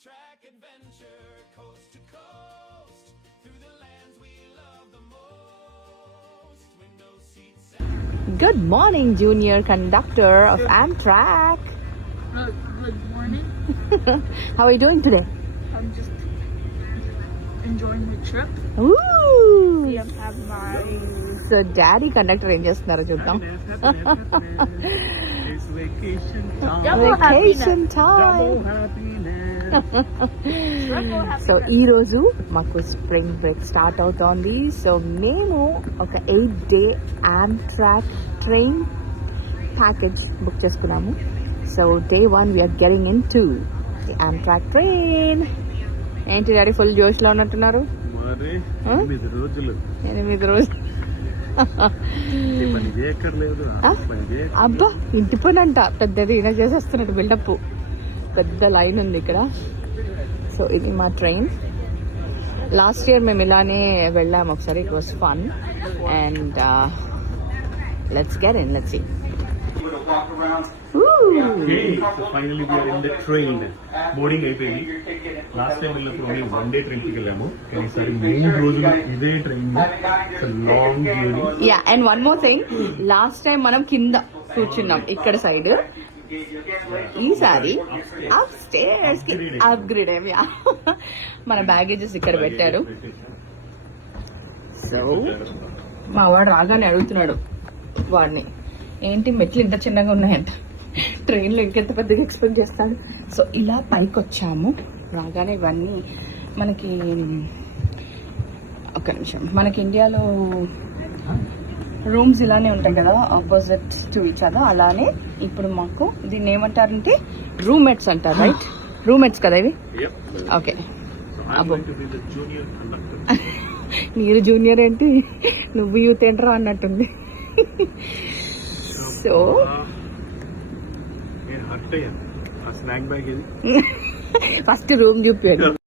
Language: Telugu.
Amtrak adventure, coast to coast, through the lands we love the most. Window seats. Good morning, junior conductor of Amtrak. Good morning. How are you doing today? I'm just enjoying my trip. Ooh. See, I have my So daddy conductor ఏం చేస్తున్నారు చూద్దాం. It's vacation time. Double Vacation time. Double happiness. triple happy. So ఈ రోజు మాకు స్ప్రింగ్ బ్రేక్ స్టార్ట్ అవుతోంది. సో మేము ఒక 8-day Amtrak train package book చేసుకున్నాము. So day 1 we're getting in to the Amtrak train. ఏంటి డాడీ ఫుల్ జోష్లో ఉన్నట్టున్నారు? మరి Huh? 8 రోజులు 8 రోజులు. ఈ పని చేయక్కర్లేదు ఆ పని చేయక్కర్లేదు. అబ్బా ఇంటి పని అంట పెద్దది ఈయన చేసేస్తున్నట్టు బిల్డప్. పెద్ద లైన్ ఉంది ఇక్కడ. సో ఇది మా ట్రైన్. లాస్ట్ ఇయర్ మేము ఇలానే వెళ్ళాము ఒకసారి. It was fun and let's get in, let's see. Okay, so finally we are in the train. Boarding అయిపోయింది. లాస్ట్ టైం వెళ్ళినప్పుడు ఓన్లీ 1 day ట్రైన్ కి వెళ్ళాము. కానీ ఈసారి 3 రోజులు ఇదే ట్రైన్. Long journey. Yeah and one more thing, last time మనం కింద కూర్చున్నాం ఇక్కడ సైడ్. ఈసారి అప్ స్టేర్స్ కి అప్గ్రేడ్ అయ్యా. మన బ్యాగేజెస్ ఇక్కడ పెట్టారు. సో మా వాడు రాగానే అడుగుతున్నాడు వాడిని, ఏంటి మెట్లు ఇంత చిన్నగా ఉన్నాయంట, ట్రైన్లో ఇంకెంత పెద్దగా ఎక్స్పెక్ట్ చేస్తాడు. సో ఇలా పైకి వచ్చాము. రాగానే ఇవన్నీ మనకి ఒక నిమిషం, మనకి ఇండియాలో రూమ్స్ ఇలానే ఉంటాయి కదా, ఆపోజిట్ టు ఈచ్ అదర్. అలానే ఇప్పుడు మాకు దీన్ని ఏమంటారంటే రూమ్మేట్స్ అంటారు, రైట్? రూమ్మేట్స్ కదా ఇవి. Yep. Okay. So I'm going to be the junior conductor. మీరు జూనియర్ ఏంటి, నువ్వు యూత్ ఏంటరా అన్నట్టుంది. సో నేను హర్ట్ అయ్యాను. ఆ స్నాక్ బ్యాగ్ ఇది ఫస్ట్ రూమ్ చూపించండి.